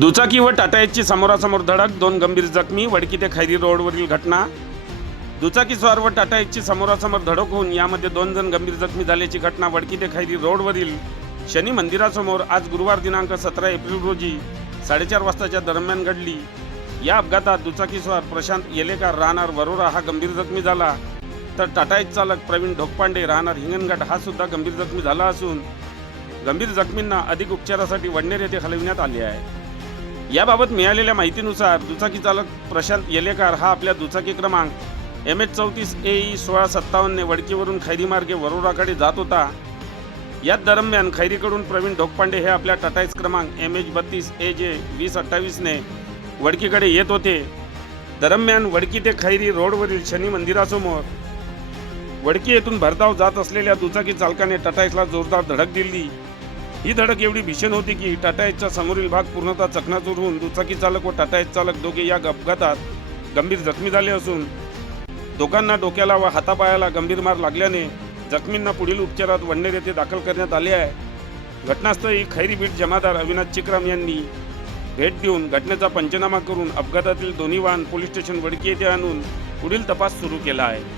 दुचाकी व टाटा एसची समोरासमोर धडक दोन गंभीर जखमी वडकी ते खैरी रोडवरील घटना. दुचाकी स्वार व टाटा एसची समोरासमोर धडक होऊन यामध्ये दोन जण गंभीर जखमी झाल्याची घटना वडकी ते खैरी रोडवरील शनी मंदिरासमोर आज गुरुवार दिनांक सतरा एप्रिल रोजी साडेचार वाजताच्या दरम्यान घडली. या अपघातात दुचाकीस्वार प्रशांत येलेकार राहणार वरोरा हा गंभीर जखमी झाला. तर टाटा एस चालक प्रवीण ढोकपांडे राहणार हिंगणघाट हा सुद्धा गंभीर जखमी झाला असून गंभीर जखमींना अधिक उपचारासाठी वडनेर येथे हलविण्यात आले आहे. याबाबत मिळालेल्या माहितीनुसार दुचाकी चालक प्रशांत येलेकार हा आपल्या दुचाकी क्रमांक एम एच चौतीस ए ई सोळा सत्तावन्नने वडकीवरून खैरी मार्गे वरोराकडे जात होता. याच दरम्यान खैरीकडून प्रवीण ढोकपांडे हे आपल्या टटाईस क्रमांक एम एच बत्तीस ए जे वीस अठ्ठावीसने वडकीकडे येत होते. दरम्यान वडकी ते खैरी रोडवरील शनी मंदिरासमोर वडकी येथून भरधाव जात असलेल्या दुचाकी चालकाने टटाईसला जोरदार धडक दिली. ही धडक एवढी भीषण होती की टाटा एसचा समोरील भाग पूर्णतः चकनाचूर होऊन दुचाकी चालक व टाटा एस चालक दोघे या अपघातात गंभीर जखमी झाले असून दोघांना डोक्याला व हातापायाला गंभीर मार लागल्याने जखमींना पुढील उपचारात वडनेर येथे दाखल करण्यात आले आहे. घटनास्थळी खैरी बीट जमादार अविनाश चिकराम यांनी भेट देऊन घटनेचा पंचनामा करून अपघातातील दोन्ही वाहन पोलीस स्टेशन वडकी येथे आणून पुढील तपास सुरू केला आहे.